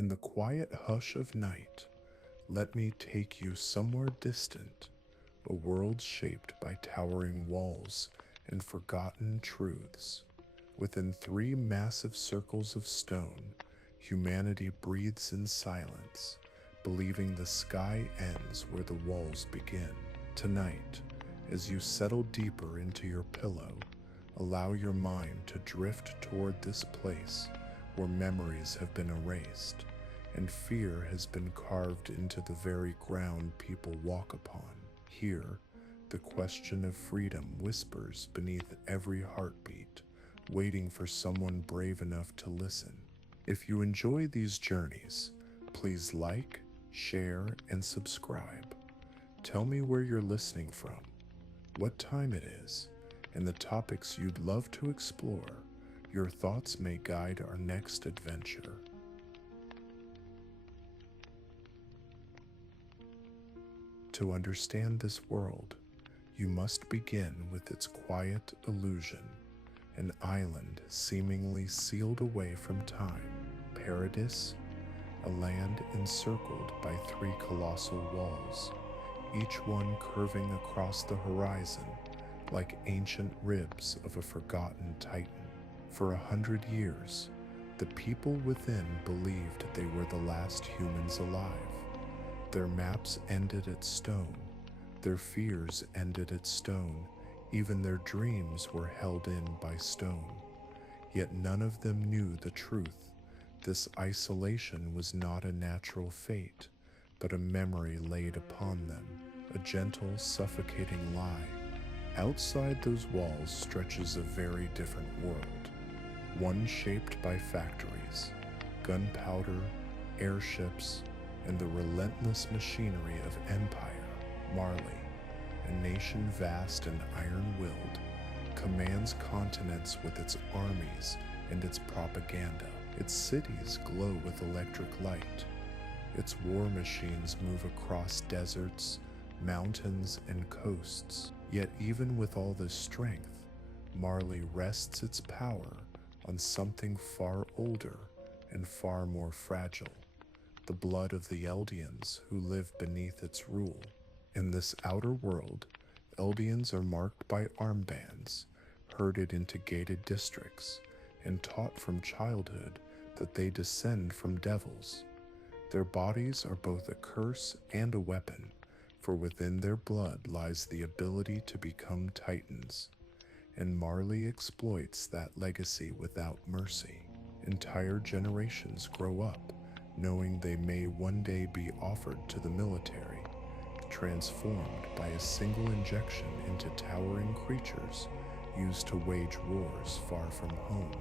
In the quiet hush of night, let me take you somewhere distant, a world shaped by towering walls and forgotten truths. Within three massive circles of stone, humanity breathes in silence, believing the sky ends where the walls begin. Tonight, as you settle deeper into your pillow, allow your mind to drift toward this place where memories have been erased and fear has been carved into the very ground people walk upon. Here, the question of freedom whispers beneath every heartbeat, waiting for someone brave enough to listen. If you enjoy these journeys, please like, share, and subscribe. Tell me where you're listening from, what time it is, and the topics you'd love to explore. Your thoughts may guide our next adventure. To understand this world, you must begin with its quiet illusion, an island seemingly sealed away from time. Paradis, a land encircled by three colossal walls, each one curving across the horizon like ancient ribs of a forgotten titan. For 100 years, the people within believed they were the last humans alive. Their maps ended at stone, their fears ended at stone, even their dreams were held in by stone. Yet none of them knew the truth. This isolation was not a natural fate, but a memory laid upon them, a gentle, suffocating lie. Outside those walls stretches a very different world, one shaped by factories, gunpowder, airships, and the relentless machinery of empire. Marley, a nation vast and iron-willed, commands continents with its armies and its propaganda. Its cities glow with electric light. Its war machines move across deserts, mountains, and coasts. Yet even with all this strength, Marley rests its power on something far older and far more fragile, the blood of the Eldians who live beneath its rule. In this outer world, Eldians are marked by armbands, herded into gated districts, and taught from childhood that they descend from devils. Their bodies are both a curse and a weapon, for within their blood lies the ability to become titans. And Marley exploits that legacy without mercy. Entire generations grow up knowing they may one day be offered to the military, transformed by a single injection into towering creatures used to wage wars far from home.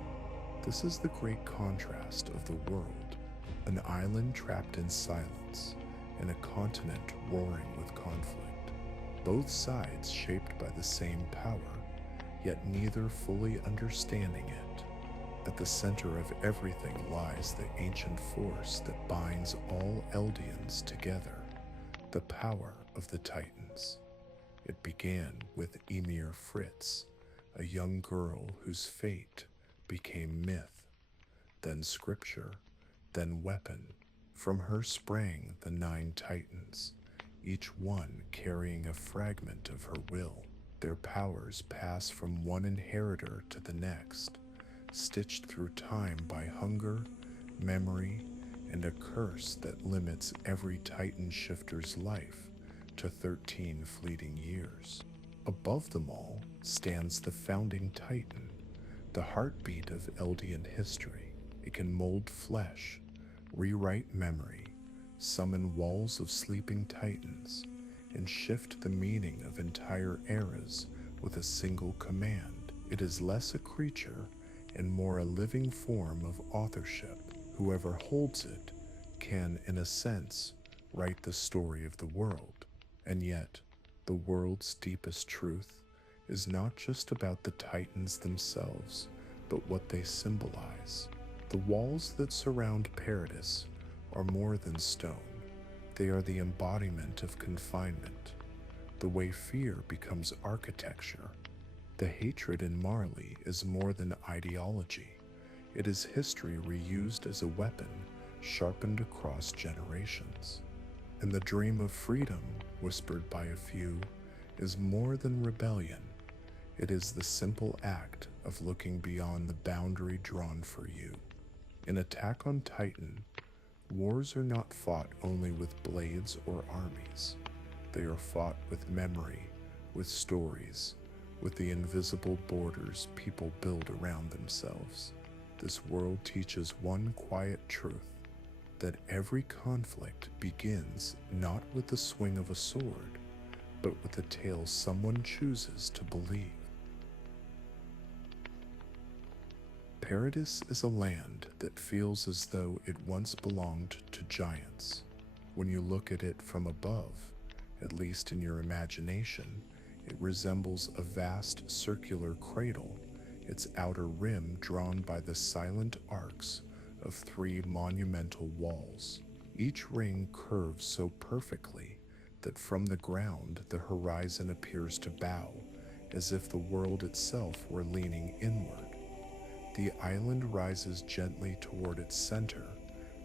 This is the great contrast of the world, an island trapped in silence and a continent roaring with conflict. Both sides shaped by the same power, yet neither fully understanding it. At the center of everything lies the ancient force that binds all Eldians together, the power of the Titans. It began with Emir Fritz, a young girl whose fate became myth, then scripture, then weapon. From her sprang the 9 Titans, each one carrying a fragment of her will. Their powers pass from one inheritor to the next, stitched through time by hunger, memory, and a curse that limits every Titan shifter's life to 13 fleeting years. Above them all stands the founding Titan, the heartbeat of Eldian history. It can mold flesh, rewrite memory, summon walls of sleeping Titans, and shift the meaning of entire eras with a single command. It is less a creature and more a living form of authorship. Whoever holds it can, in a sense, write the story of the world. And yet, the world's deepest truth is not just about the Titans themselves, but what they symbolize. The walls that surround Paradis are more than stone. They are the embodiment of confinement, the way fear becomes architecture. The hatred in Marley is more than ideology. It is history reused as a weapon sharpened across generations. And the dream of freedom, whispered by a few, is more than rebellion. It is the simple act of looking beyond the boundary drawn for you. In Attack on Titan, wars are not fought only with blades or armies. They are fought with memory, with stories, with the invisible borders people build around themselves. This world teaches one quiet truth, that every conflict begins not with the swing of a sword, but with a tale someone chooses to believe. Paradis is a land that feels as though it once belonged to giants. When you look at it from above, at least in your imagination, it resembles a vast circular cradle, its outer rim drawn by the silent arcs of 3 monumental walls. Each ring curves so perfectly that from the ground the horizon appears to bow, as if the world itself were leaning inward. The island rises gently toward its center,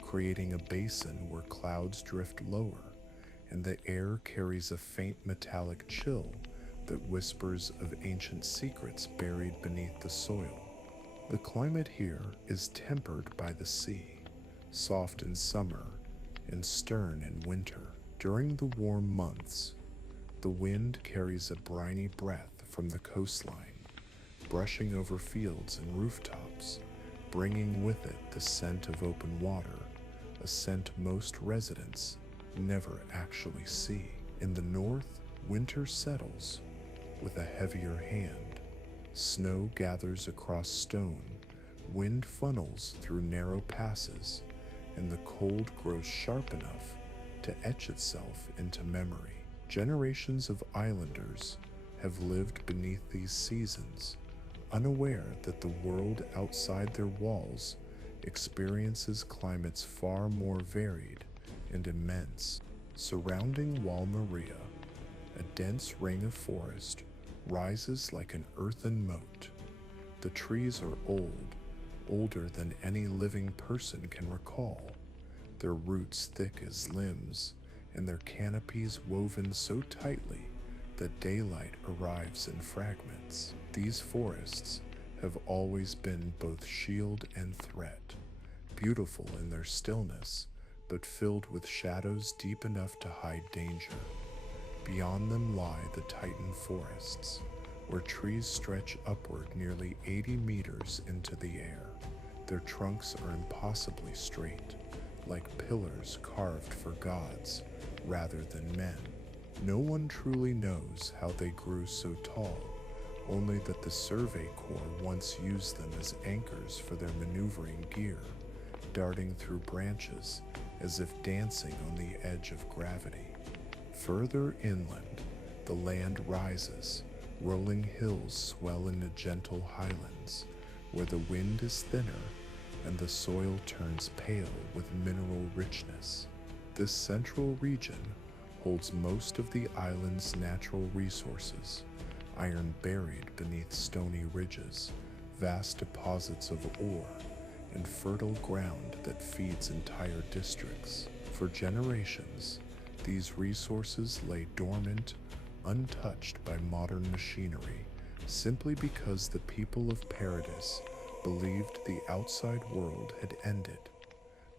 creating a basin where clouds drift lower, and the air carries a faint metallic chill that whispers of ancient secrets buried beneath the soil. The climate here is tempered by the sea, soft in summer and stern in winter. During the warm months, the wind carries a briny breath from the coastline, brushing over fields and rooftops, bringing with it the scent of open water, a scent most residents never actually see. In the north, winter settles with a heavier hand. Snow gathers across stone, wind funnels through narrow passes, and the cold grows sharp enough to etch itself into memory. Generations of islanders have lived beneath these seasons, unaware that the world outside their walls experiences climates far more varied and immense. Surrounding Wall Maria, a dense ring of forest rises like an earthen moat. The trees are old, older than any living person can recall, their roots thick as limbs, and their canopies woven so tightly that daylight arrives in fragments. These forests have always been both shield and threat, beautiful in their stillness, but filled with shadows deep enough to hide danger. Beyond them lie the Titan forests, where trees stretch upward nearly 80 meters into the air. Their trunks are impossibly straight, like pillars carved for gods rather than men. No one truly knows how they grew so tall, only that the Survey Corps once used them as anchors for their maneuvering gear, darting through branches as if dancing on the edge of gravity. Further inland, the land rises, rolling hills swell into gentle highlands, where the wind is thinner and the soil turns pale with mineral richness. This central region holds most of the island's natural resources, iron buried beneath stony ridges, vast deposits of ore, and fertile ground that feeds entire districts. For generations, these resources lay dormant, untouched by modern machinery, simply because the people of Paradis believed the outside world had ended.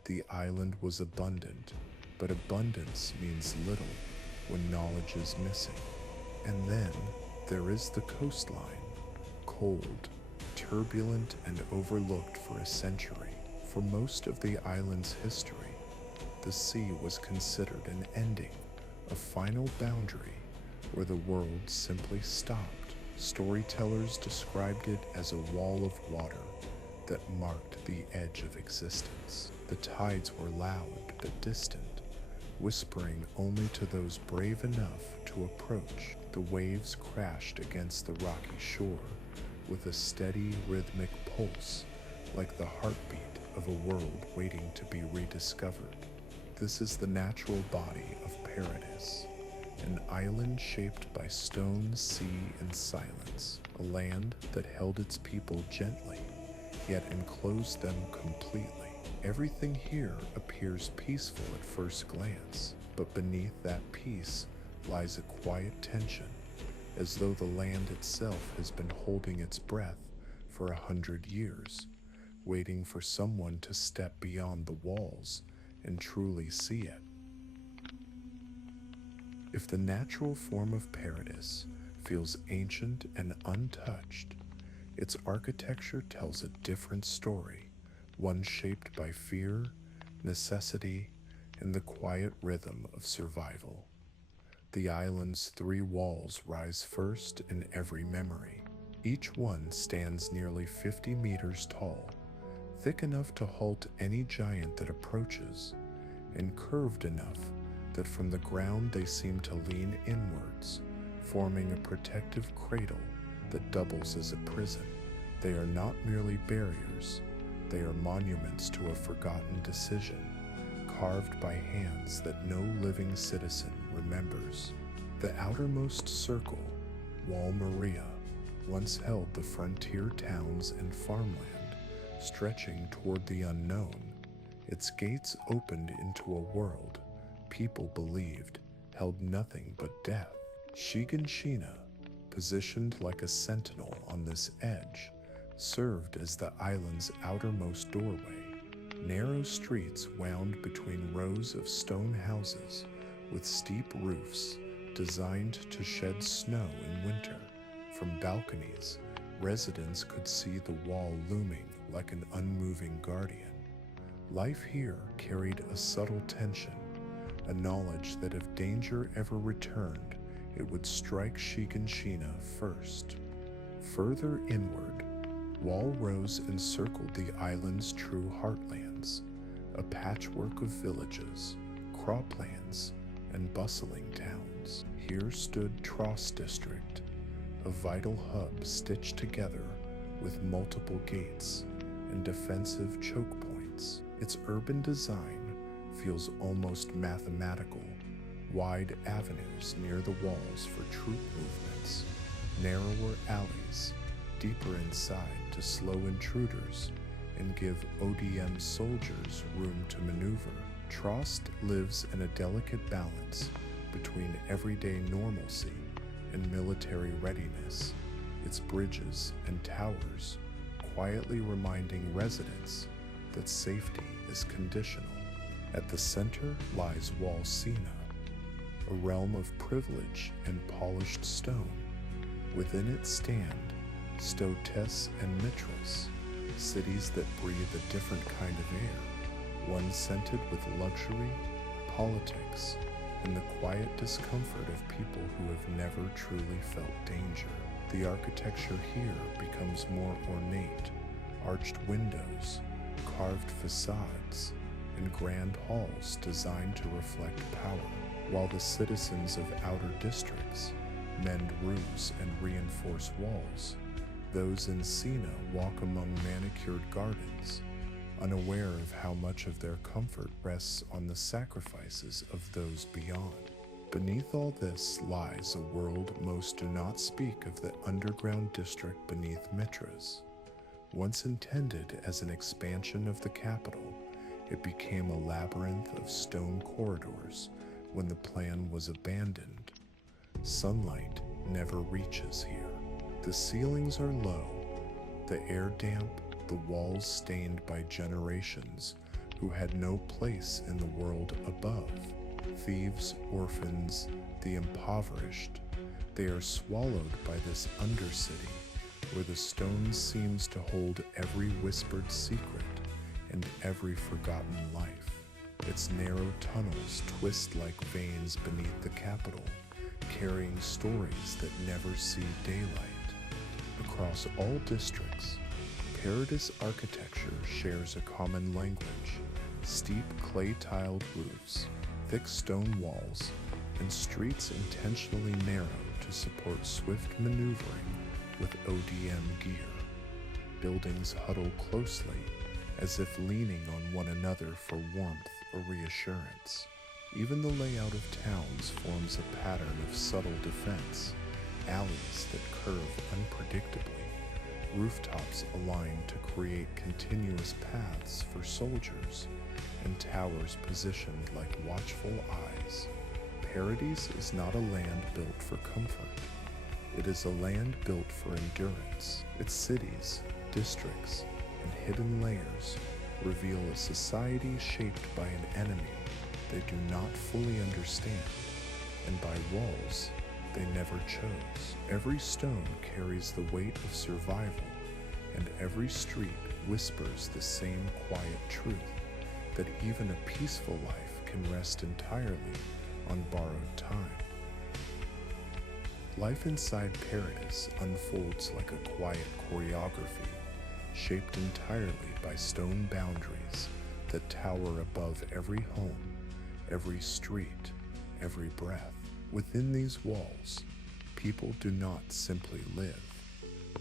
The island was abundant, but abundance means little when knowledge is missing. And then there is the coastline, cold, turbulent, and overlooked for a century. For most of the island's history, the sea was considered an ending, a final boundary where the world simply stopped. Storytellers described it as a wall of water that marked the edge of existence. The tides were loud but distant, whispering only to those brave enough to approach. The waves crashed against the rocky shore with a steady, rhythmic pulse, like the heartbeat of a world waiting to be rediscovered. This is the natural body of Paradis, an island shaped by stone, sea, and silence, a land that held its people gently, yet enclosed them completely. Everything here appears peaceful at first glance, but beneath that peace lies a quiet tension, as though the land itself has been holding its breath for 100 years, waiting for someone to step beyond the walls and truly see it. If the natural form of paradise feels ancient and untouched, its architecture tells a different story, one shaped by fear, necessity, and the quiet rhythm of survival. The island's three walls rise first in every memory. Each one stands nearly 50 meters tall, thick enough to halt any giant that approaches, and curved enough that from the ground they seem to lean inwards, forming a protective cradle that doubles as a prison. They are not merely barriers, they are monuments to a forgotten decision, carved by hands that no living citizen remembers. The outermost circle, Wall Maria, once held the frontier towns and farmland, stretching toward the unknown. Its gates opened into a world people believed held nothing but death. Shiganshina, positioned like a sentinel on this edge, served as the island's outermost doorway. Narrow streets wound between rows of stone houses with steep roofs designed to shed snow in winter. From balconies, residents could see the wall looming like an unmoving guardian. Life here carried a subtle tension, a knowledge that if danger ever returned, it would strike Shiganshina first. Further inward, Wall Rose encircled the island's true heartlands, a patchwork of villages, croplands, and bustling towns. Here stood Tross District, a vital hub stitched together with multiple gates and defensive choke points. Its urban design feels almost mathematical, wide avenues near the walls for troop movements, narrower alleys deeper inside to slow intruders and give ODM soldiers room to maneuver. Trost lives in a delicate balance between everyday normalcy and military readiness, its bridges and towers quietly reminding residents that safety is conditional. At the center lies Wall Sina, a realm of privilege and polished stone. Within it stand Stotes and Mitras, cities that breathe a different kind of air, one scented with luxury, politics, and the quiet discomfort of people who have never truly felt danger. The architecture here becomes more ornate, arched windows, carved facades, and grand halls designed to reflect power, while the citizens of outer districts mend roofs and reinforce walls. Those in Sina walk among manicured gardens, unaware of how much of their comfort rests on the sacrifices of those beyond. Beneath all this lies a world most do not speak of the underground district beneath Mitras. Once intended as an expansion of the capital, it became a labyrinth of stone corridors when the plan was abandoned. Sunlight never reaches here. The ceilings are low, the air damp, the walls stained by generations who had no place in the world above. Thieves, orphans, the impoverished, they are swallowed by this undercity where the stone seems to hold every whispered secret and every forgotten life. Its narrow tunnels twist like veins beneath the capital, carrying stories that never see daylight. Across all districts, Paradis architecture shares a common language: steep clay-tiled roofs, thick stone walls, and streets intentionally narrow to support swift maneuvering with ODM gear. Buildings huddle closely, as if leaning on one another for warmth or reassurance. Even the layout of towns forms a pattern of subtle defense, alleys that curve unpredictably, rooftops align to create continuous paths for soldiers, and towers positioned like watchful eyes. Paradise is not a land built for comfort. It is a land built for endurance. Its cities, districts, and hidden layers reveal a society shaped by an enemy they do not fully understand, and by walls they never chose. Every stone carries the weight of survival, and every street whispers the same quiet truth, that even a peaceful life can rest entirely on borrowed time. Life inside Paradise unfolds like a quiet choreography, shaped entirely by stone boundaries that tower above every home, every street, every breath. Within these walls, people do not simply live.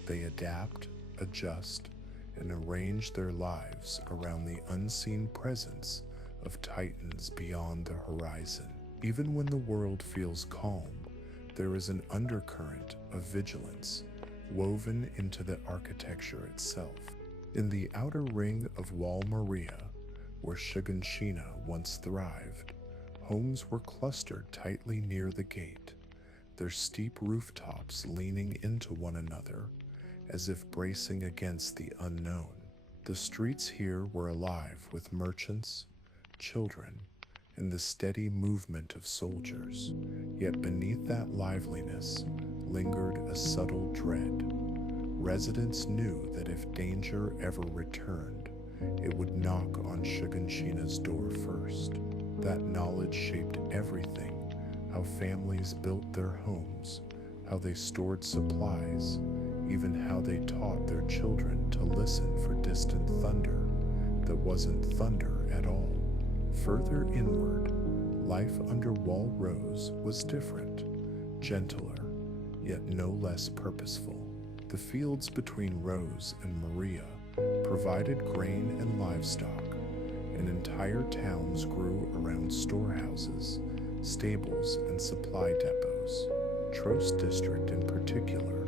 They adapt, adjust, and arrange their lives around the unseen presence of titans beyond the horizon. Even when the world feels calm, there is an undercurrent of vigilance woven into the architecture itself. In the outer ring of Wall Maria, where Shiganshina once thrived, homes were clustered tightly near the gate, their steep rooftops leaning into one another as if bracing against the unknown. The streets here were alive with merchants, children, and the steady movement of soldiers. Yet beneath that liveliness lingered a subtle dread. Residents knew that if danger ever returned, it would knock on Shiganshina's door first. That knowledge shaped everything: how families built their homes, how they stored supplies, even how they taught their children to listen for distant thunder that wasn't thunder at all. Further inward, life under Wall Rose was different, gentler, yet no less purposeful. The fields between Rose and Maria provided grain and livestock, and entire towns grew around storehouses, stables, and supply depots. Tros District in particular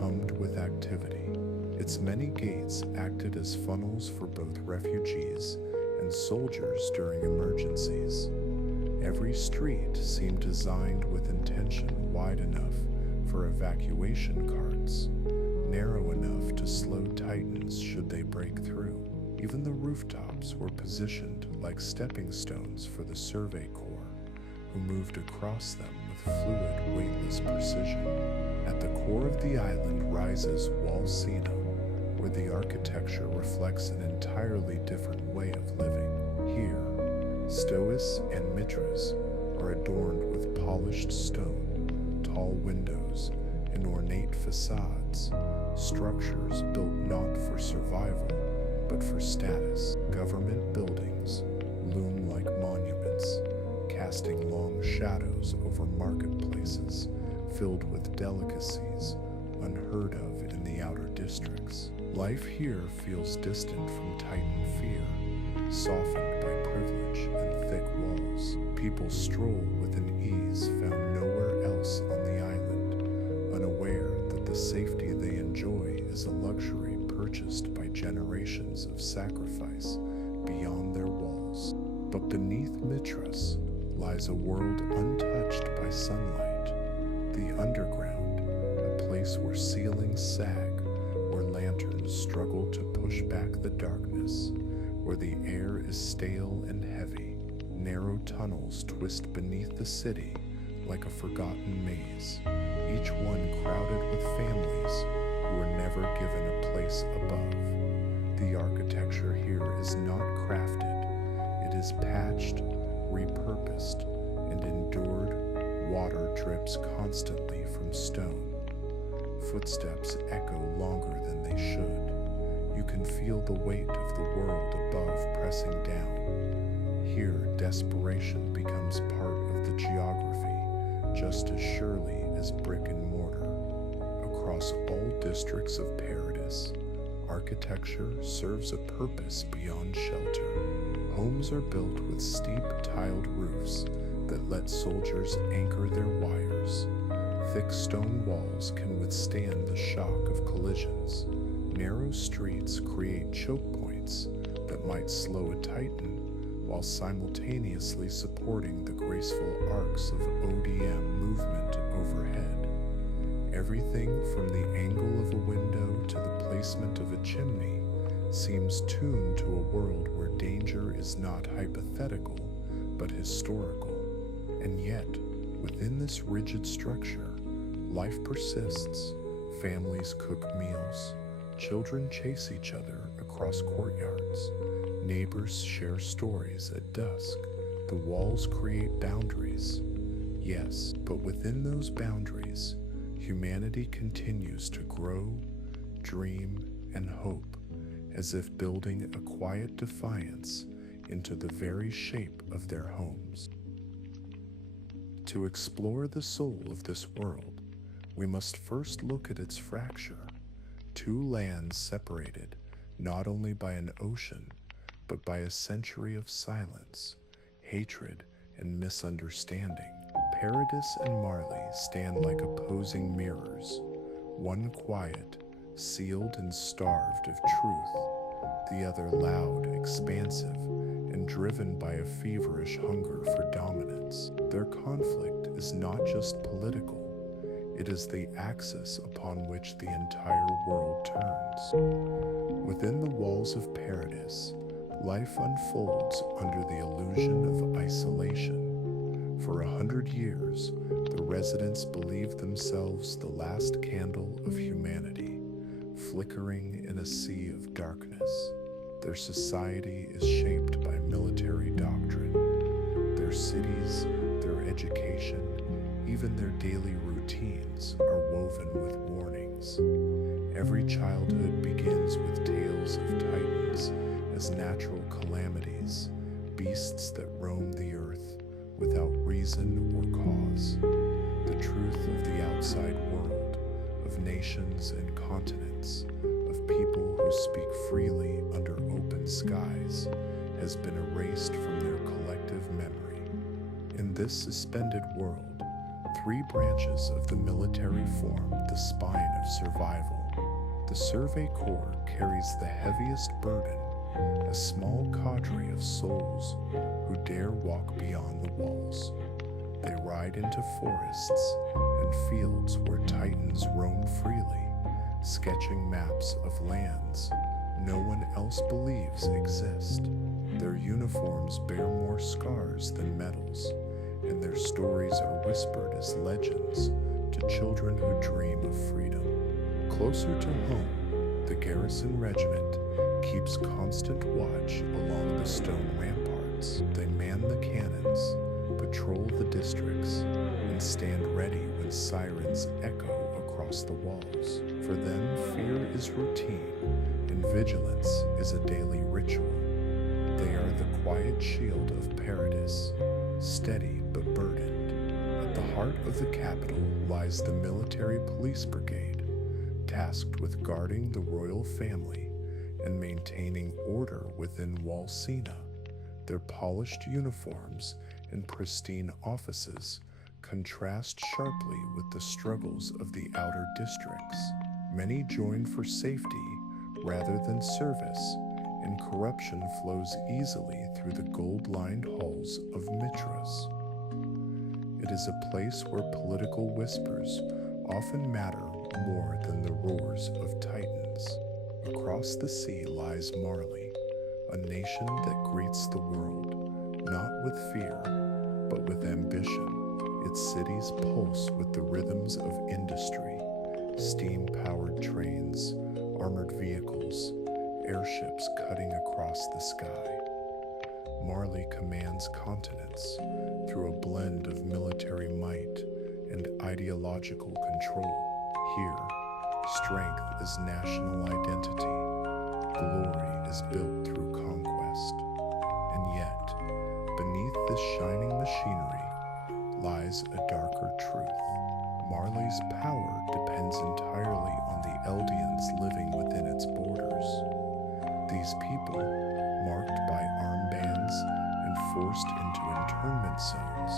hummed with activity. Its many gates acted as funnels for both refugees and soldiers during emergencies. Every street seemed designed with intention, wide enough for evacuation carts, narrow enough to slow titans should they break through. Even the rooftops were positioned like stepping stones for the Survey Corps, who moved across them with fluid, weightless precision. At the core of the island rises Wall Sina, where the architecture reflects an entirely different way of living. Here, Stois and Mitras are adorned with polished stone, tall windows, and ornate facades, structures built not for survival, but for status. Government buildings loom like monuments, casting long shadows over marketplaces filled with delicacies unheard of in the outer districts. Life here feels distant from Titan fear, softened by privilege and thick walls. People stroll with an ease found nowhere else on the island, unaware that the safety they enjoy is a luxury purchased by generations of sacrifice beyond their walls. But beneath Mitras lies a world untouched by sunlight, the underground, a place where ceilings sag, where lanterns struggle to push back the darkness, where the air is stale and heavy. Narrow tunnels twist beneath the city like a forgotten maze, each one crowded with families who were never given a place above. The architecture here is not crafted, it is patched, repurposed, and endured. Water drips constantly from stone. Footsteps echo longer than they should. You can feel the weight of the world above pressing down. Here, desperation becomes part of the geography, just as surely as brick and mortar. Across all districts of Paradise, architecture serves a purpose beyond shelter. Homes are built with steep tiled roofs that let soldiers anchor their wires. Thick stone walls can withstand the shock of collisions, Narrow streets create choke points that might slow a titan while simultaneously supporting the graceful arcs of ODM movement overhead. Everything from the angle of a window to the placement of a chimney seems tuned to a world where danger is not hypothetical but historical. And yet, within this rigid structure, life persists. Families cook meals, children chase each other across courtyards, neighbors share stories at dusk. The walls create boundaries, yes, but within those boundaries, humanity continues to grow, dream, and hope, as if building a quiet defiance into the very shape of their homes. To explore the soul of this world, we must first look at its fracture. Two lands separated not only by an ocean, but by a century of silence, hatred, and misunderstanding. Paradis and Marley stand like opposing mirrors, one quiet, sealed and starved of truth, the other loud, expansive, and driven by a feverish hunger for dominance. Their conflict is not just political, it is the axis upon which the entire world turns. Within the walls of Paradis, life unfolds under the illusion of isolation. For 100 years, the residents believed themselves the last candle of humanity, flickering in a sea of darkness. Their society is shaped by military doctrine. Their cities, their education, even their daily routines are woven with warnings. Every childhood begins with tales of titans as natural calamities, beasts that roam the earth without reason or cause. The truth of the outside world, of nations and continents, of people who speak freely under open skies, has been erased from their collective memory. In this suspended world, three branches of the military form the spine of survival. The Survey Corps carries the heaviest burden, a small cadre of souls who dare walk beyond the walls. They ride into forests and fields where titans roam freely, sketching maps of lands no one else believes exist. Their uniforms bear more scars than medals, and their stories are whispered as legends to children who dream of freedom. Closer to home, the Garrison Regiment keeps constant watch along the stone ramparts. They man the cannons, patrol the districts, and stand ready when sirens echo across the walls. For them, fear is routine, and vigilance is a daily ritual. They are the quiet shield of Paradis, steady but burdened. At the heart of the capital lies the Military Police Brigade, tasked with guarding the royal family and maintaining order within Walsina. Their polished uniforms and pristine offices contrast sharply with the struggles of the outer districts. Many join for safety rather than service, and corruption flows easily through the gold-lined halls of Mitras. It is a place where political whispers often matter more than the roars of titans. Across the sea lies Marley, a nation that greets the world, not with fear, but with ambition. Its cities pulse with the rhythms of industry, steam-powered trains, armored vehicles, airships cutting across the sky. Marley commands continents through a blend of military might and ideological control. Here, strength is national identity, glory is built through conquest. And yet, beneath this shining machinery lies a darker truth. Marley's power depends entirely on the Eldians living within its borders. These people, marked by armbands and forced into internment zones,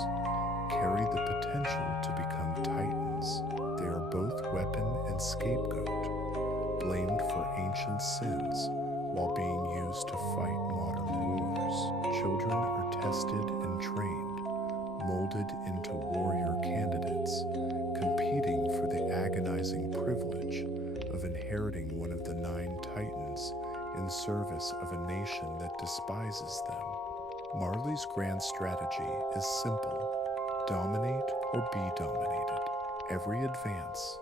carry the potential to become titans. They are both weapon and scapegoat, blamed for ancient sins while being used to fight modern wars. Children are tested and trained, molded into warrior candidates, competing for the agonizing privilege of inheriting one of the 9 titans in service of a nation that despises them. Marley's grand strategy is simple: dominate or be dominated. Every advance,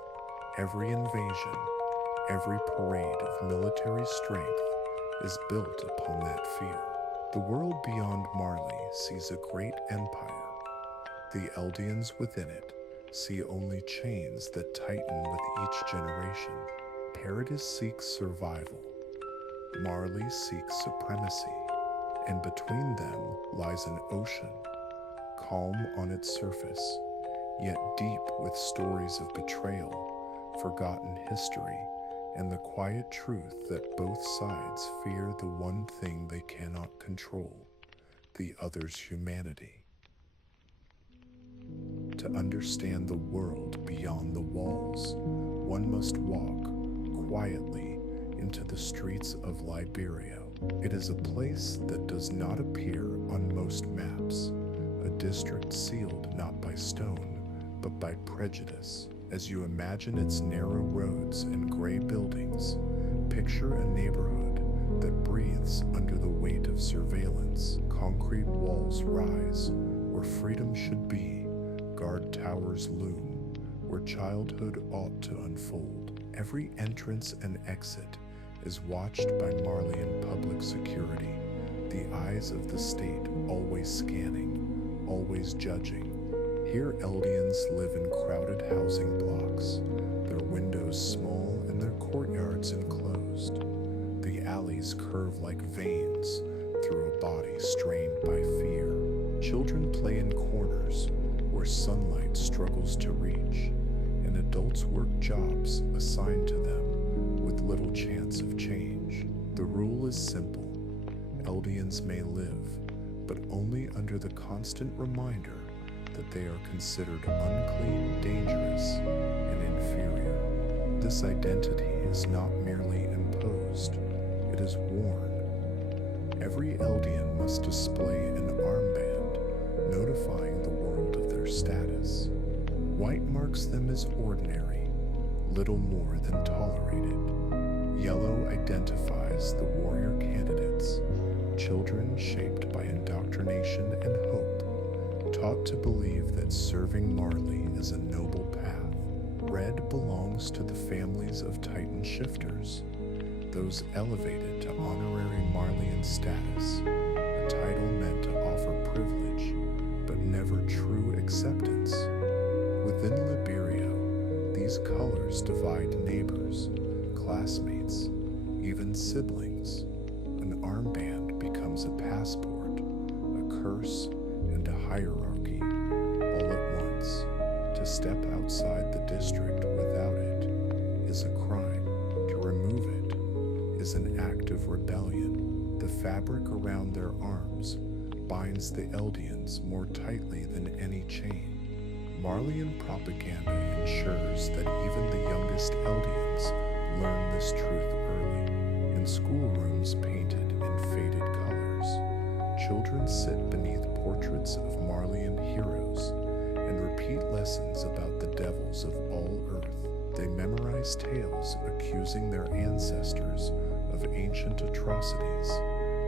every invasion, every parade of military strength is built upon that fear. The world beyond Marley sees a great empire. The Eldians within it see only chains that tighten with each generation. Paradis seeks survival. Marley seeks supremacy. And between them lies an ocean, calm on its surface, yet deep with stories of betrayal, forgotten history, and the quiet truth that both sides fear the one thing they cannot control, the other's humanity. To understand the world beyond the walls, one must walk quietly into the streets of Liberia. It is a place that does not appear on most maps, a district sealed not by stone, but by prejudice. As you imagine its narrow roads and gray buildings, picture a neighborhood that breathes under the weight of surveillance. Concrete walls rise where freedom should be, guard towers loom where childhood ought to unfold. Every entrance and exit is watched by Marleyan public security, the eyes of the state always scanning, always judging. Here Eldians live in crowded housing blocks, their windows small and their courtyards enclosed. The alleys curve like veins through a body strained by fear. Children play in corners where sunlight struggles to reach, and adults work jobs assigned to them with little chance of change. The rule is simple: Eldians may live, but only under the constant reminder that they are considered unclean, dangerous, and inferior. This identity is not merely imposed, it is worn. Every Eldian must display an armband notifying the world of their status. White marks them as ordinary, little more than tolerated. Yellow identifies the warrior candidates, children shaped by indoctrination and hope, taught to believe that serving Marley is a noble path. Red belongs to the families of Titan shifters, those elevated to honorary Marleyan status, a title meant to offer privilege, but never true acceptance. Within Liberia, these colors divide neighbors, classmates, even siblings. An armband becomes a passport, a curse, and a hierarchy, all at once. To step outside the district without it is a crime. To remove it is an act of rebellion. The fabric around their arms binds the Eldians more tightly than any chain. Marleyan propaganda ensures that even the youngest Eldians learn this truth early. In schoolrooms painted in faded colors, children sit beneath portraits of Marleyan heroes and repeat lessons about the devils of all earth. They memorize tales accusing their ancestors of ancient atrocities,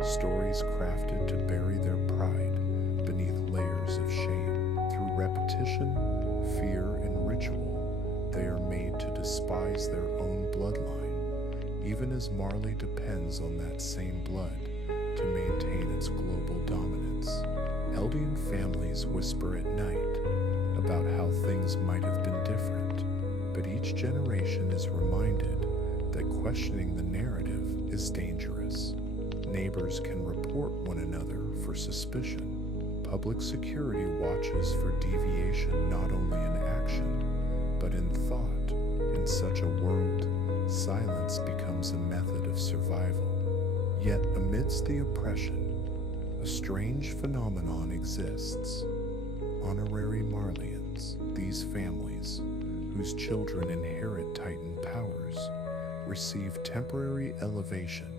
stories crafted to bury their pride beneath layers of shame. Through repetition, fear, and ritual, they are made to despise their own bloodline, even as Marley depends on that same blood to maintain its global dominance. Eldian families whisper at night about how things might have been different, but each generation is reminded that questioning the narrative is dangerous. Neighbors can report one another for suspicion. Public security watches for deviation not only in action, but in thought. In such a world, silence becomes a method of survival. Yet amidst the oppression, a strange phenomenon exists. Honorary Marleyans, these families, whose children inherit Titan powers, receive temporary elevation,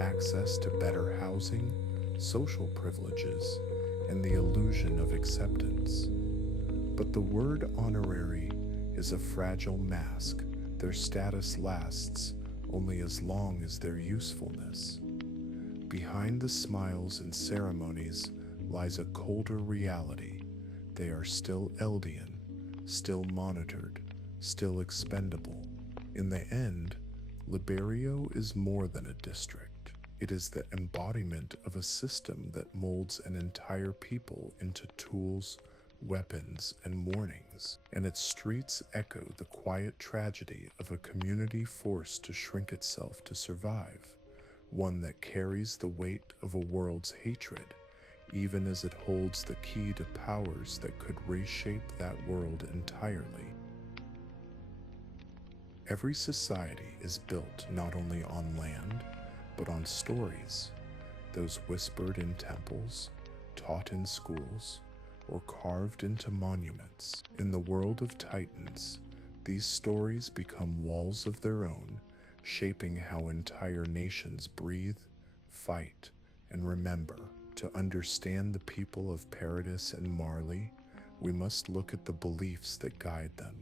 access to better housing, social privileges, and the illusion of acceptance. But the word honorary is a fragile mask. Their status lasts only as long as their usefulness. Behind the smiles and ceremonies lies a colder reality. They are still Eldian, still monitored, still expendable. In the end, Liberio is more than a district. It is the embodiment of a system that molds an entire people into tools, weapons, and warnings, and its streets echo the quiet tragedy of a community forced to shrink itself to survive, one that carries the weight of a world's hatred, even as it holds the key to powers that could reshape that world entirely. Every society is built not only on land, but on stories, those whispered in temples, taught in schools, or carved into monuments. In the world of Titans, these stories become walls of their own, shaping how entire nations breathe, fight, and remember. To understand the people of Paradis and Marley, we must look at the beliefs that guide them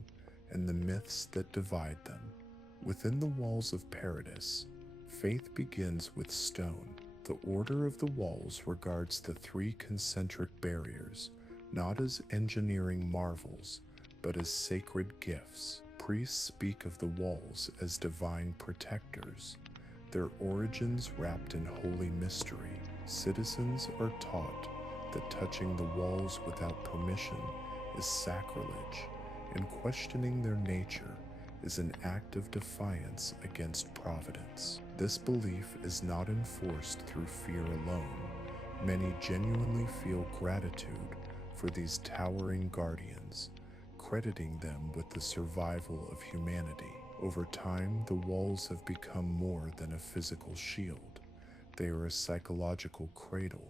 and the myths that divide them. Within the walls of Paradis, faith begins with stone. The order of the walls regards the three concentric barriers not as engineering marvels, but as sacred gifts. Priests speak of the walls as divine protectors, their origins wrapped in holy mystery. Citizens are taught that touching the walls without permission is sacrilege, and questioning their nature is an act of defiance against providence. This belief is not enforced through fear alone. Many genuinely feel gratitude for these towering guardians, crediting them with the survival of humanity. Over time, the walls have become more than a physical shield. They are a psychological cradle,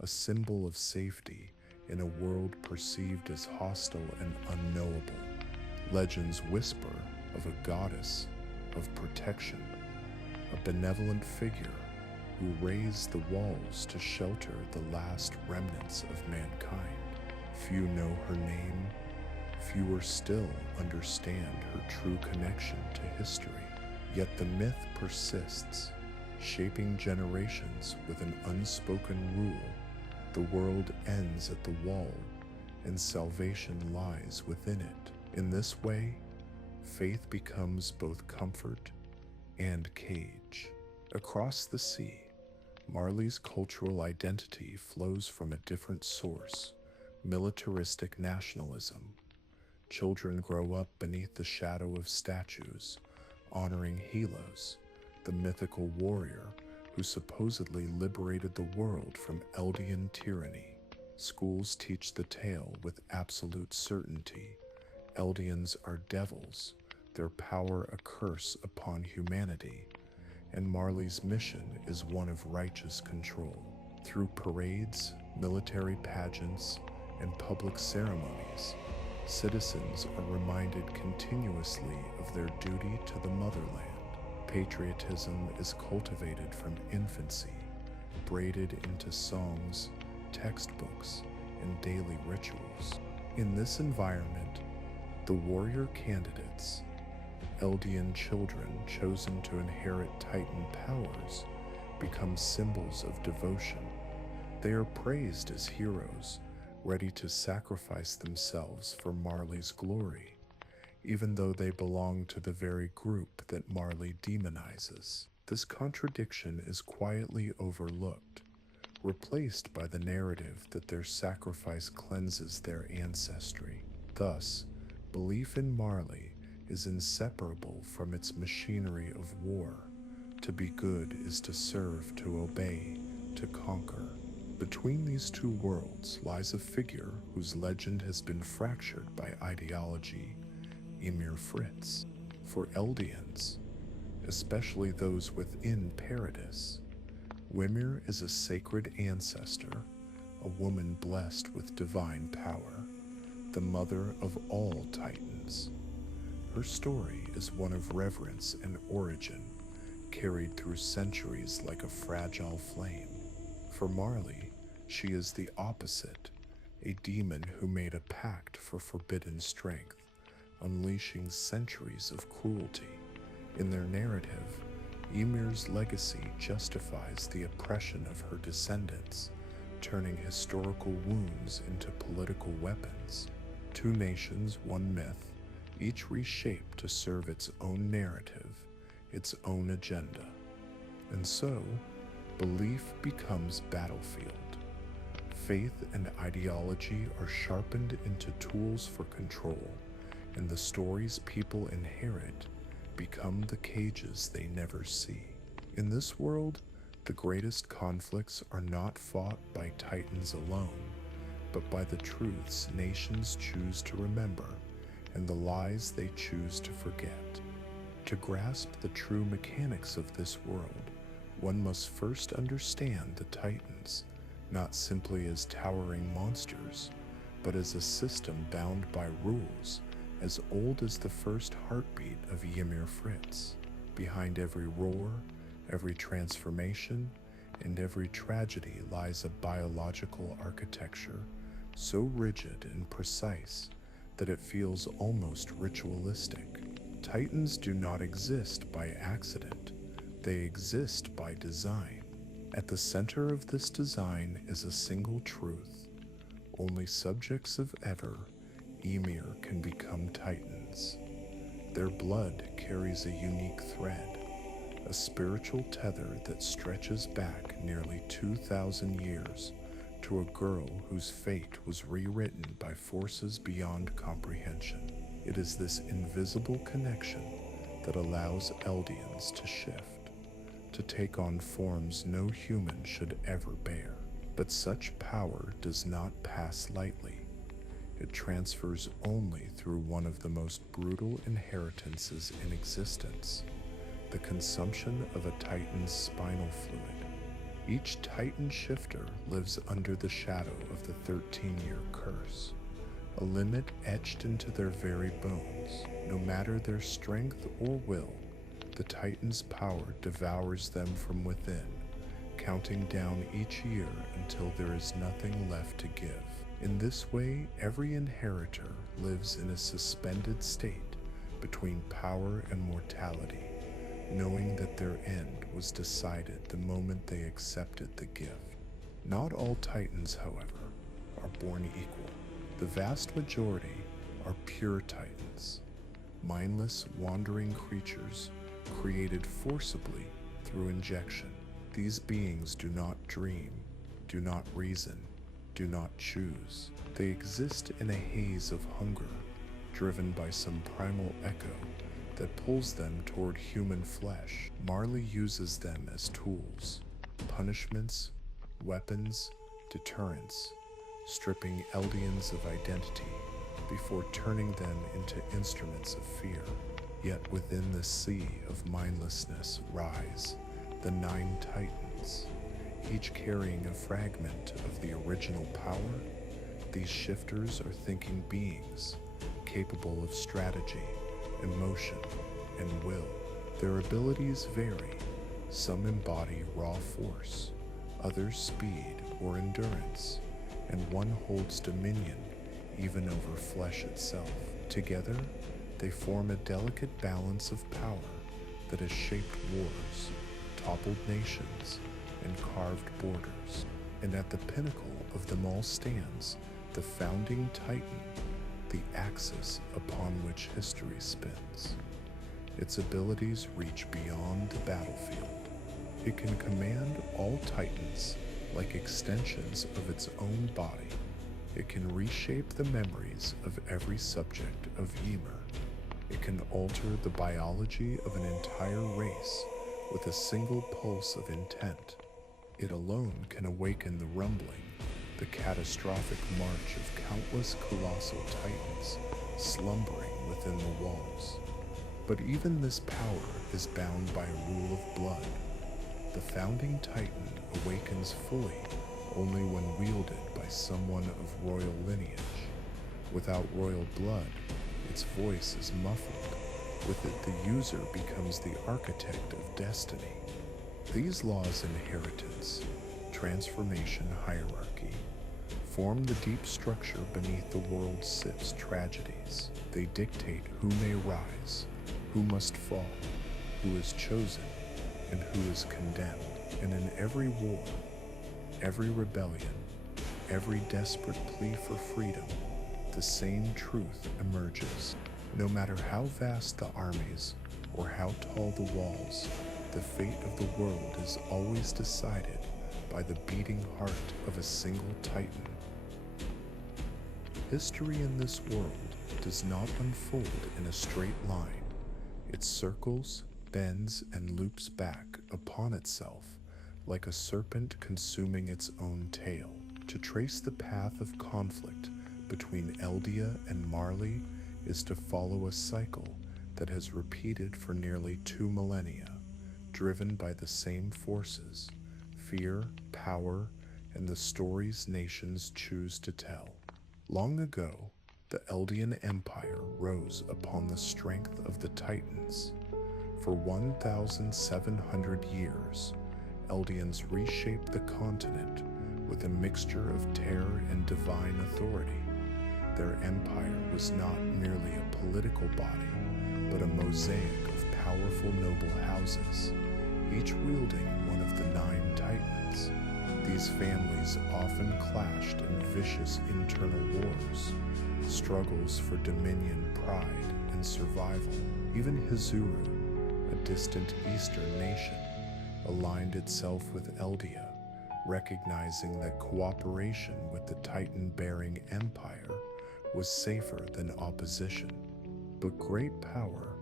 a symbol of safety in a world perceived as hostile and unknowable. Legends whisper of a goddess of protection, a benevolent figure who raised the walls to shelter the last remnants of mankind. Few know her name, fewer still understand her true connection to history. Yet the myth persists, shaping generations with an unspoken rule. The world ends at the wall, and salvation lies within it. In this way, faith becomes both comfort and cage. Across the sea, Marley's cultural identity flows from a different source: militaristic nationalism. Children grow up beneath the shadow of statues, honoring Helos, the mythical warrior who supposedly liberated the world from Eldian tyranny. Schools teach the tale with absolute certainty. Eldians are devils, their power a curse upon humanity, and Marley's mission is one of righteous control. Through parades, military pageants, and public ceremonies, citizens are reminded continuously of their duty to the motherland. Patriotism is cultivated from infancy, braided into songs, textbooks, and daily rituals. In this environment, the warrior candidates, Eldian children chosen to inherit Titan powers, become symbols of devotion. They are praised as heroes, ready to sacrifice themselves for Marley's glory, even though they belong to the very group that Marley demonizes. This contradiction is quietly overlooked, replaced by the narrative that their sacrifice cleanses their ancestry. Thus, belief in Marley is inseparable from its machinery of war. To be good is to serve, to obey, to conquer. Between these two worlds lies a figure whose legend has been fractured by ideology: Emir Fritz. For Eldians, especially those within Paradis, Wymir is a sacred ancestor, a woman blessed with divine power, the mother of all Titans. Her story is one of reverence and origin, carried through centuries like a fragile flame. For Marley, she is the opposite, a demon who made a pact for forbidden strength, unleashing centuries of cruelty. In their narrative, Ymir's legacy justifies the oppression of her descendants, turning historical wounds into political weapons. Two nations, one myth, each reshaped to serve its own narrative, its own agenda. And so, belief becomes battlefield. Faith and ideology are sharpened into tools for control, and the stories people inherit become the cages they never see. In this world, the greatest conflicts are not fought by titans alone, but by the truths nations choose to remember and the lies they choose to forget. To grasp the true mechanics of this world, one must first understand the titans, not simply as towering monsters, but as a system bound by rules as old as the first heartbeat of Ymir Fritz. Behind every roar, every transformation, and every tragedy lies a biological architecture so rigid and precise that it feels almost ritualistic. Titans do not exist by accident, they exist by design. At the center of this design is a single truth: only subjects of Ever, Ymir, can become titans. Their blood carries a unique thread, a spiritual tether that stretches back nearly 2,000 years to a girl whose fate was rewritten by forces beyond comprehension. It is this invisible connection that allows Eldians to shift, to take on forms no human should ever bear. But such power does not pass lightly. It transfers only through one of the most brutal inheritances in existence: the consumption of a Titan's spinal fluid. Each Titan shifter lives under the shadow of the 13-year curse, a limit etched into their very bones. No matter their strength or will, the Titan's power devours them from within, counting down each year until there is nothing left to give. In this way, every inheritor lives in a suspended state between power and mortality, knowing that their end was decided the moment they accepted the gift. Not all Titans, however, are born equal. The vast majority are pure Titans, mindless, wandering creatures created forcibly through injection. These beings do not dream, do not reason, do not choose. They exist in a haze of hunger, driven by some primal echo that pulls them toward human flesh. Marley uses them as tools, punishments, weapons, deterrents, stripping Eldians of identity before turning them into instruments of fear. Yet within the sea of mindlessness rise the 9 Titans, each carrying a fragment of the original power. These shifters are thinking beings, capable of strategy, emotion, and will. Their abilities vary. Some embody raw force, others speed or endurance, and one holds dominion even over flesh itself. Together, they form a delicate balance of power that has shaped wars, toppled nations, and carved borders. And at the pinnacle of them all stands the founding Titan, the axis upon which history spins. Its abilities reach beyond the battlefield. It can command all Titans like extensions of its own body. It can reshape the memories of every subject of Ymir. It can alter the biology of an entire race with a single pulse of intent. It alone can awaken the rumbling, the catastrophic march of countless colossal Titans slumbering within the walls. But even this power is bound by a rule of blood. The founding Titan awakens fully only when wielded by someone of royal lineage. Without royal blood, its voice is muffled, With it, the user becomes the architect of destiny. These laws inheritance, transformation hierarchy, form the deep structure beneath the world's six tragedies. They dictate who may rise, who must fall, who is chosen, and who is condemned. And in every war, every rebellion, every desperate plea for freedom, the same truth emerges. No matter how vast the armies or how tall the walls, the fate of the world is always decided by the beating heart of a single titan. History in this world does not unfold in a straight line. It circles, bends, and loops back upon itself like a serpent consuming its own tail. To trace the path of conflict between Eldia and Marley is to follow a cycle that has repeated for nearly 2 millennia, driven by the same forces: fear, power, and the stories nations choose to tell. Long ago, the Eldian Empire rose upon the strength of the Titans. For 1,700 years, Eldians reshaped the continent with a mixture of terror and divine authority. Their empire was not merely a political body, but a mosaic of powerful noble houses, each wielding one of the 9 titans. These families often clashed in vicious internal wars, struggles for dominion, pride, and survival. Even Hizuru, a distant eastern nation, aligned itself with Eldia, recognizing that cooperation with the Titan-bearing empire was safer than opposition. But great power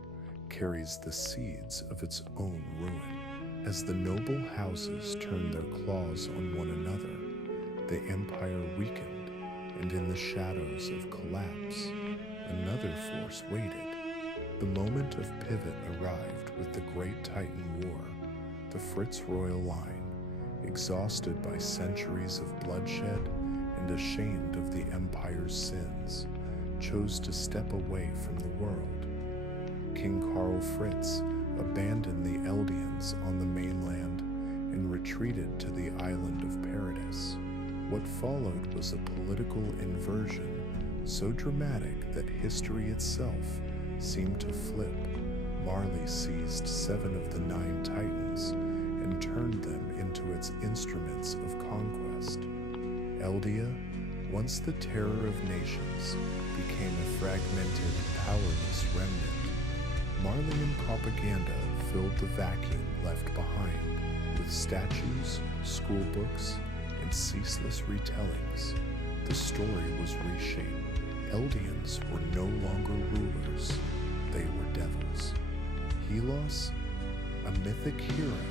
carries the seeds of its own ruin. As the noble houses turned their claws on one another, the empire weakened, and in the shadows of collapse, another force waited. The moment of pivot arrived with the Great Titan War. The Fritz royal line, exhausted by centuries of bloodshed and ashamed of the empire's sins, chose to step away from the world. King Karl Fritz abandoned the Eldians on the mainland and retreated to the island of Paradis. What followed was a political inversion so dramatic that history itself seemed to flip. Marley seized 7 of the 9 titans and turned them into its instruments of conquest. Eldia, once the terror of nations, became a fragmented, powerless remnant. Marleyan propaganda filled the vacuum left behind with statues, schoolbooks, and ceaseless retellings. The story was reshaped. Eldians were no longer rulers, they were devils. Helos, a mythic hero,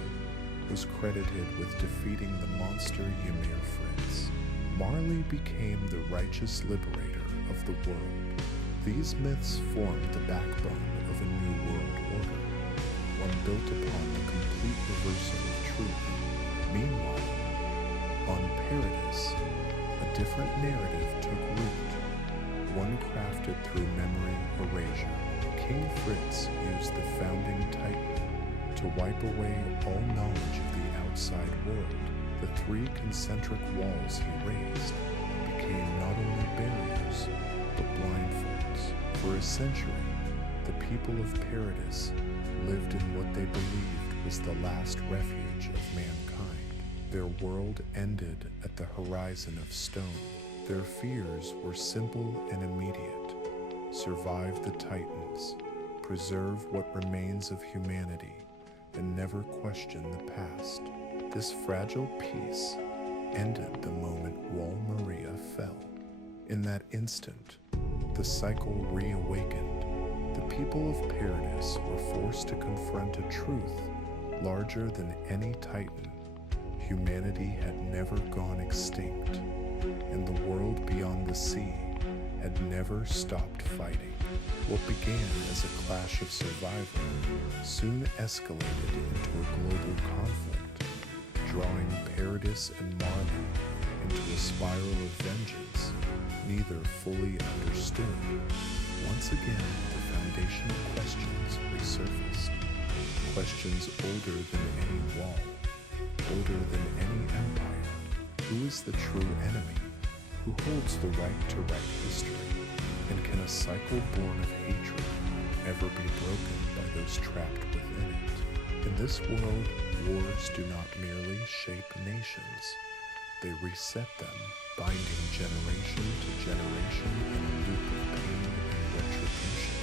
was credited with defeating the monster Ymir Fritz. Marley became the righteous liberator of the world. These myths formed the backbone of a new world order, one built upon the complete reversal of truth. Meanwhile, on Paradis, a different narrative took root, one crafted through memory erasure. King Fritz used the founding Titan to wipe away all knowledge of the outside world. The 3 concentric walls he raised became not only barriers, but blindfolds. For a century, the people of Paradis lived in what they believed was the last refuge of mankind. Their world ended at the horizon of stone. Their fears were simple and immediate: survive the Titans, preserve what remains of humanity, and never question the past. This fragile peace ended the moment Wall Maria fell. In that instant, the cycle reawakened. The people of Paradis were forced to confront a truth larger than any Titan. Humanity had never gone extinct, and the world beyond the sea had never stopped fighting. What began as a clash of survival soon escalated into a global conflict, drawing Paradis and Marley into a spiral of vengeance neither fully understood Once again, the foundational questions resurfaced. Questions older than any wall, older than any empire. Who is the true enemy? Who holds the right to write history? And can a cycle born of hatred ever be broken by those trapped within it? In this world, wars do not merely shape nations. They reset them, binding generation to generation in a loop of pain and retribution.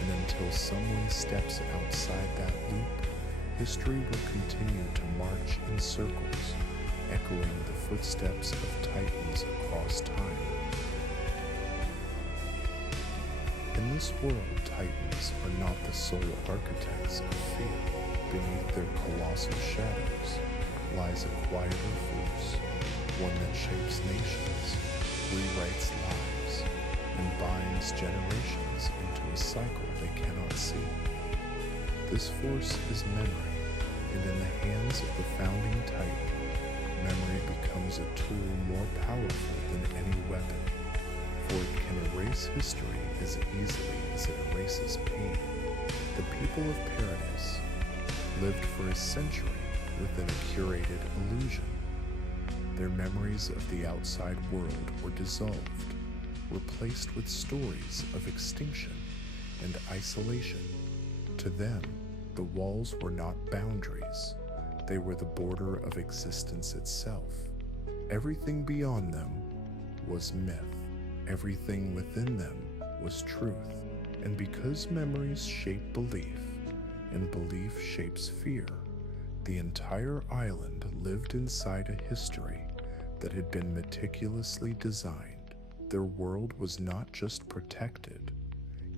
And until someone steps outside that loop, history will continue to march in circles, echoing the footsteps of titans across time. In this world, titans are not the sole architects of fear. Beneath their colossal shadows lies a quieter force, one that shapes nations, rewrites lives, and binds generations into a cycle they cannot see. This force is memory, and in the hands of the founding titan, memory becomes a tool more powerful than any weapon, for it can erase history as easily as it erases pain. The people of Paradise lived for a century within a curated illusion. Their memories of the outside world were dissolved, replaced with stories of extinction and isolation. To them, the walls were not boundaries. They were the border of existence itself. Everything beyond them was myth. Everything within them was truth. And because memories shape belief, and belief shapes fear, the entire island lived inside a history that had been meticulously designed. Their world was not just protected,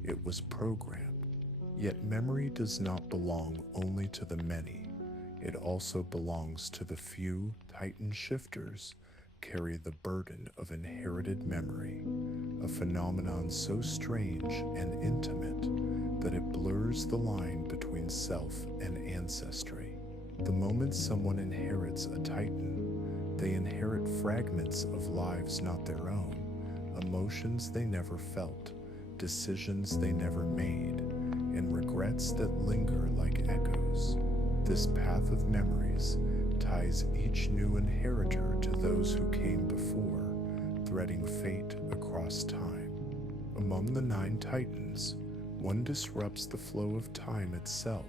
it was programmed. Yet memory does not belong only to the many. It also belongs to the few. Titan shifters carry the burden of inherited memory, a phenomenon so strange and intimate that it blurs the line between self and ancestry. The moment someone inherits a titan, they inherit fragments of lives not their own, emotions they never felt, decisions they never made, and regrets that linger like echoes. This path of memories ties each new inheritor to those who came before, threading fate across time. Among the 9 titans, one disrupts the flow of time itself,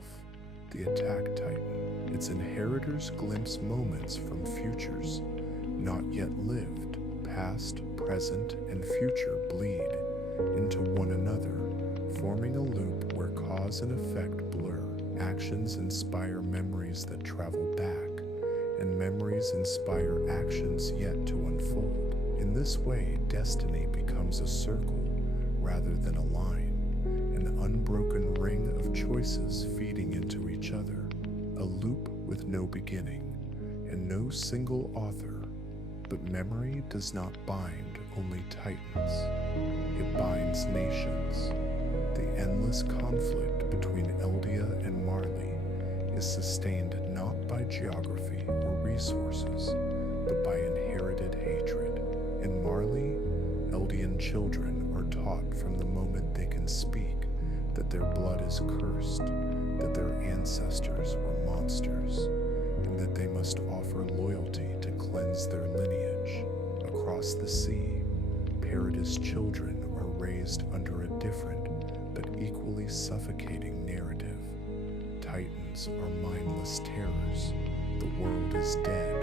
the attack titan. Its inheritors glimpse moments from futures not yet lived. Past, present, and future bleed into one another, forming a loop where cause and effect blur. Actions inspire memories that travel back, and memories inspire actions yet to unfold. In this way, destiny becomes a circle rather than a line, an unbroken ring of choices feeding into each other, a loop with no beginning and no single author. But memory does not bind only titans, it binds nations. The endless conflict between Eldia and Marley is sustained not by geography or resources, but by inherited hatred. In Marley, Eldian children are taught from the moment they can speak that their blood is cursed, that their ancestors were monsters, and that they must offer loyalty to cleanse their lineage. Across the sea, Paradise children are raised under a different but equally suffocating narrative. Titans are mindless terrors. The world is dead,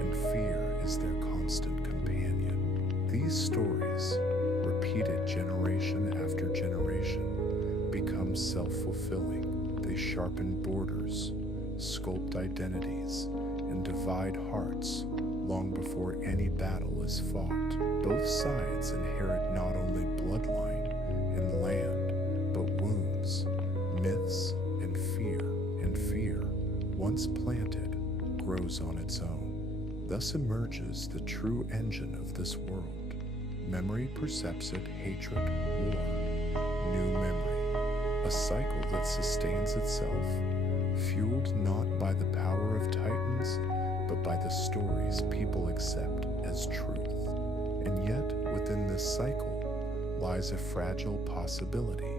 and fear is their constant companion. These stories, repeated generation after generation, become self-fulfilling. They sharpen borders, sculpt identities, and divide hearts long before any battle is fought. Both sides inherit not only bloodline and land, but wounds, myths, and fear, once planted, grows on its own. Thus emerges the true engine of this world. Memory percepts it, hatred, war, new memory, a cycle that sustains itself, fueled not by the power of titans, but by the stories people accept as truth. And yet, within this cycle, lies a fragile possibility,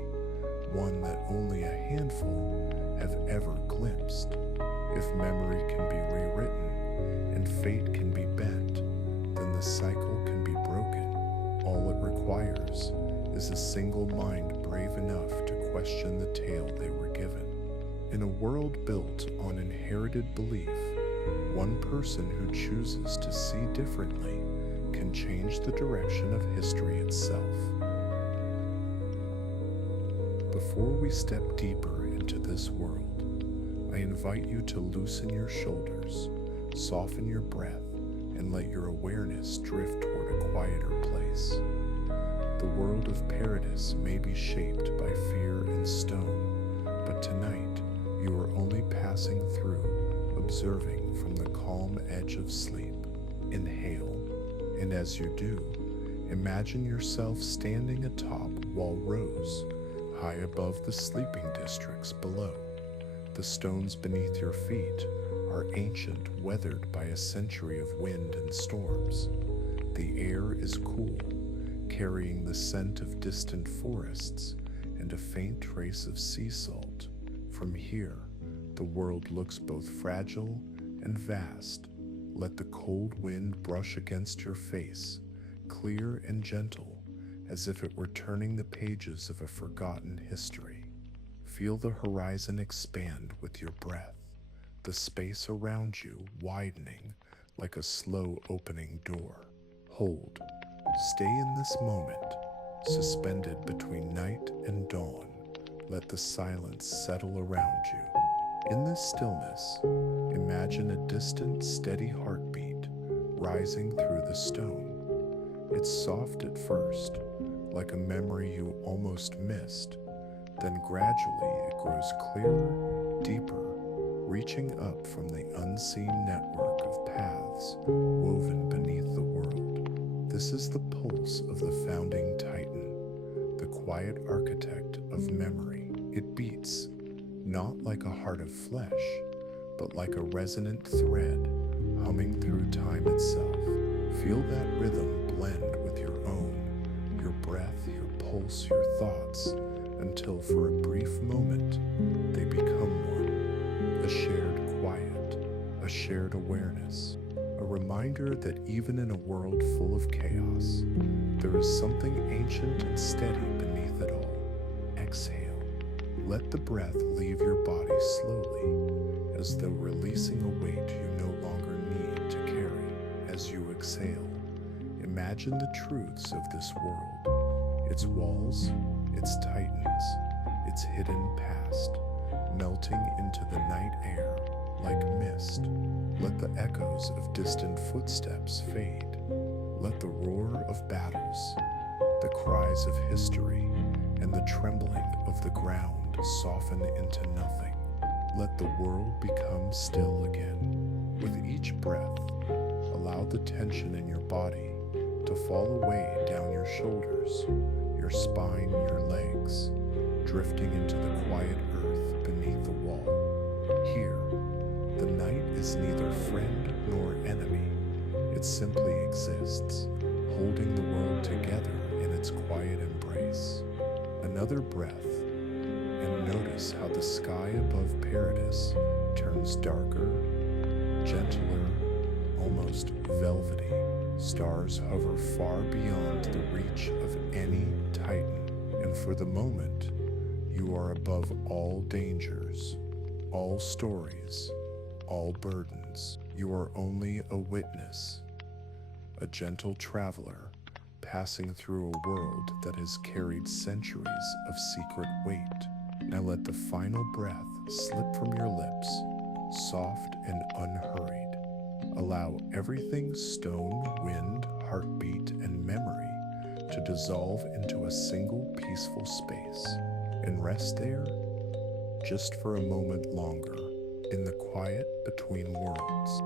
one that only a handful have ever glimpsed. If memory can be rewritten and fate can be bent, then the cycle can be broken. All it requires is a single mind brave enough to question the tale they were given. In a world built on inherited belief, one person who chooses to see differently can change the direction of history itself. Before we step deeper into this world, I invite you to loosen your shoulders, soften your breath, and let your awareness drift toward a quieter place. The world of paradise may be shaped by fear and stone, but tonight you are only passing through, observing from the calm edge of sleep. Inhale, and as you do, imagine yourself standing atop Wall Rose, high above the sleeping districts below. The stones beneath your feet are ancient, weathered by a century of wind and storms. The air is cool, carrying the scent of distant forests and a faint trace of sea salt. From here, the world looks both fragile and vast. Let the cold wind brush against your face, clear and gentle, as if it were turning the pages of a forgotten history. Feel the horizon expand with your breath, the space around you widening like a slow opening door. Hold. Stay in this moment, suspended between night and dawn. Let the silence settle around you. In this stillness, imagine a distant, steady heartbeat rising through the stone. It's soft at first, like a memory you almost missed. Then gradually it grows clearer, deeper, reaching up from the unseen network of paths woven beneath the world. This is the pulse of the founding titan, the quiet architect of memory. It beats, not like a heart of flesh, but like a resonant thread humming through time itself. Feel that rhythm blend with your own, your breath, your pulse, your thoughts, until for a brief moment they become one. A shared quiet, a shared awareness, a reminder that even in a world full of chaos, there is something ancient and steady beneath it all. Exhale. Let the breath leave your body slowly, as though releasing a weight you no longer need to carry. As you exhale, imagine the truths of this world, its walls, its titans, its hidden past, melting into the night air like mist. Let the echoes of distant footsteps fade. Let the roar of battles, the cries of history, and the trembling of the ground soften into nothing. Let the world become still again. With each breath, allow the tension in your body to fall away down your shoulders, your spine, your legs, drifting into the quiet earth beneath the wall. Here, the night is neither friend nor enemy. It simply exists, holding the world together in its quiet embrace. Another breath, and notice how the sky above paradise turns darker, gentler, almost velvety. Stars hover far beyond the reach of any titan, and for the moment, you are above all dangers, all stories, all burdens. You are only a witness, a gentle traveler passing through a world that has carried centuries of secret weight. Now let the final breath slip from your lips, soft and unhurried. Allow everything stone, wind, heartbeat, and memory to dissolve into a single peaceful space, and rest there just for a moment longer in the quiet between worlds.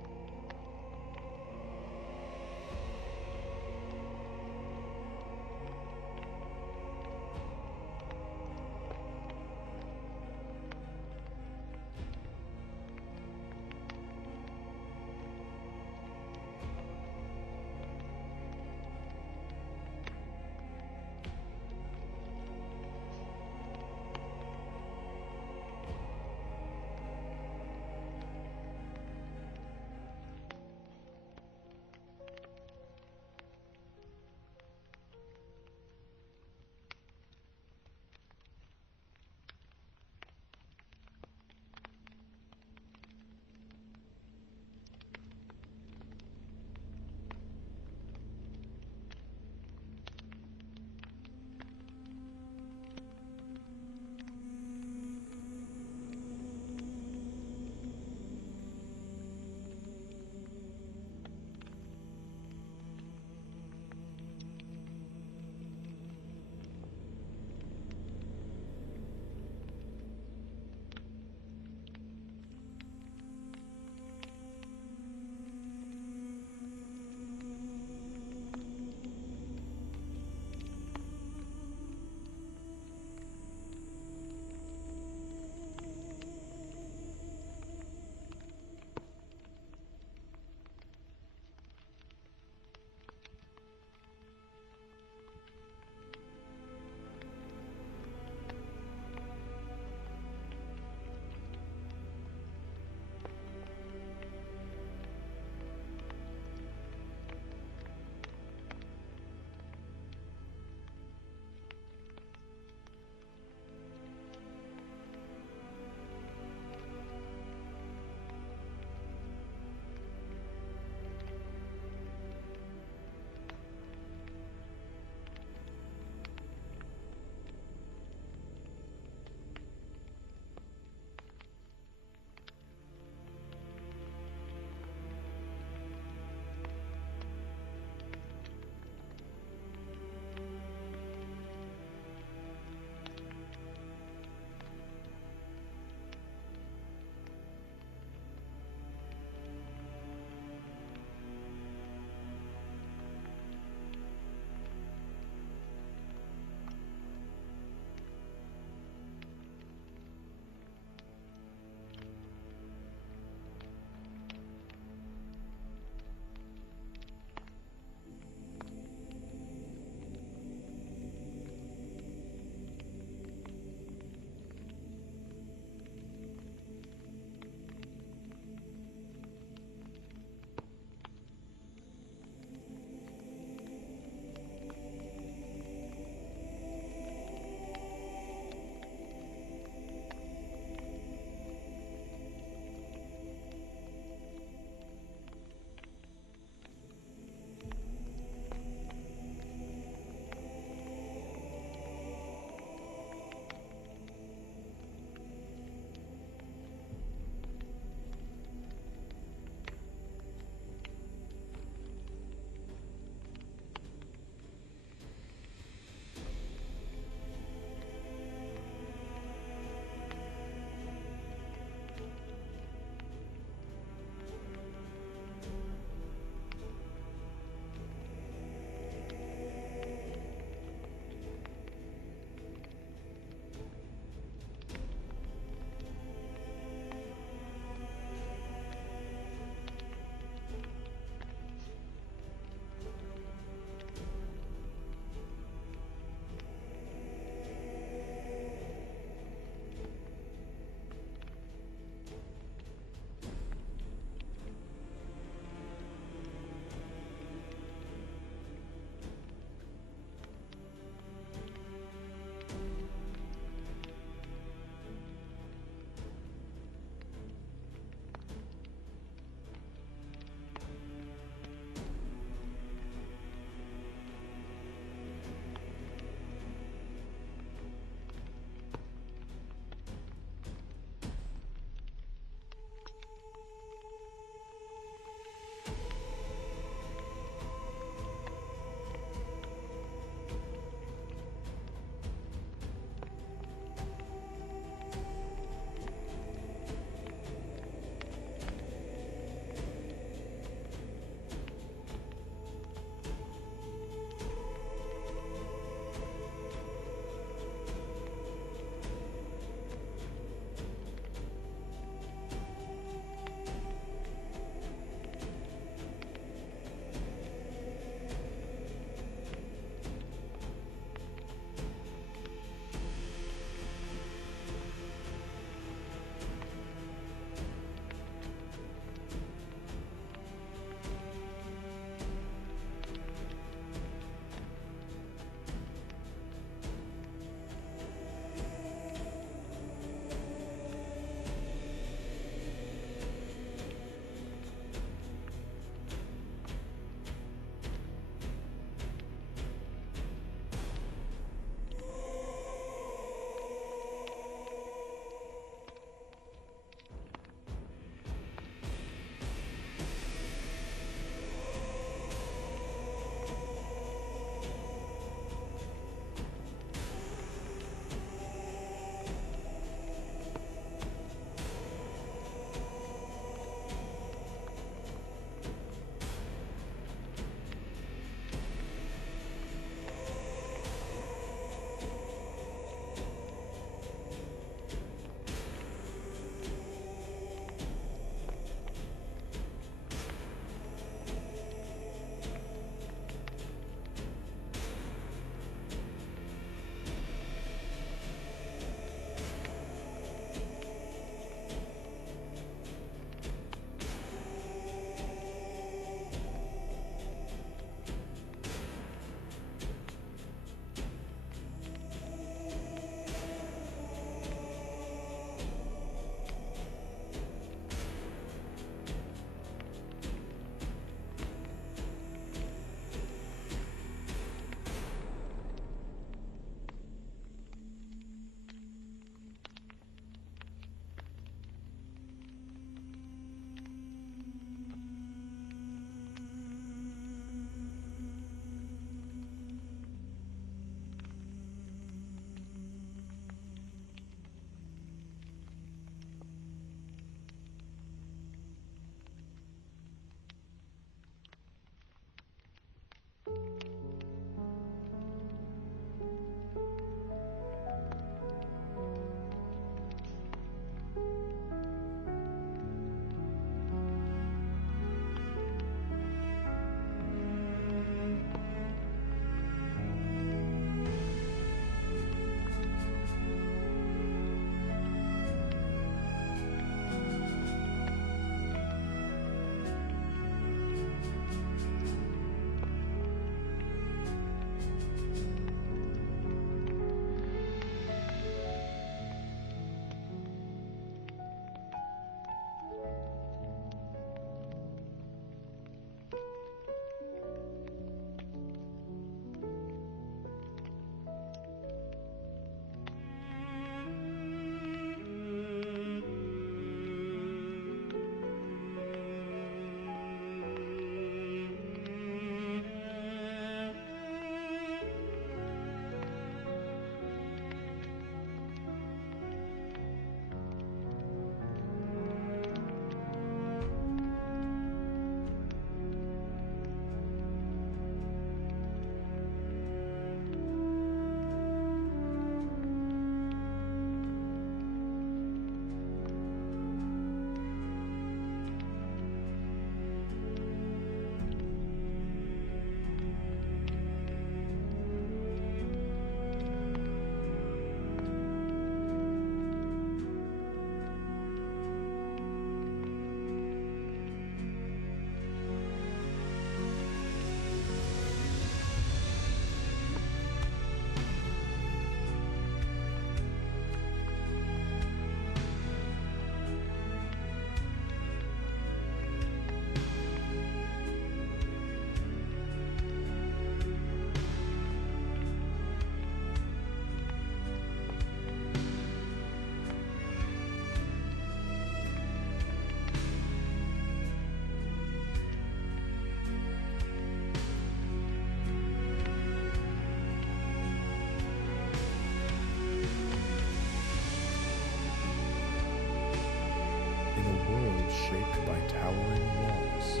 world shaped by towering walls,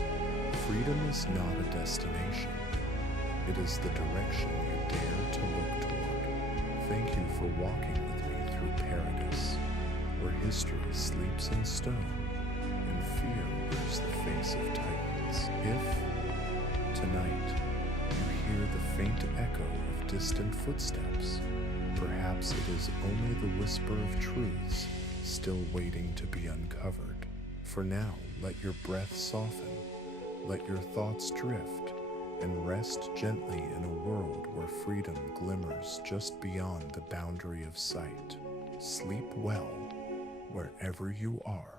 freedom is not a destination. It is the direction you dare to look toward. Thank you for walking with me through paradise, where history sleeps in stone and fear wears the face of titans. If, tonight, you hear the faint echo of distant footsteps, perhaps it is only the whisper of truths still waiting to be uncovered. For now, let your breath soften, let your thoughts drift, and rest gently in a world where freedom glimmers just beyond the boundary of sight. Sleep well, wherever you are.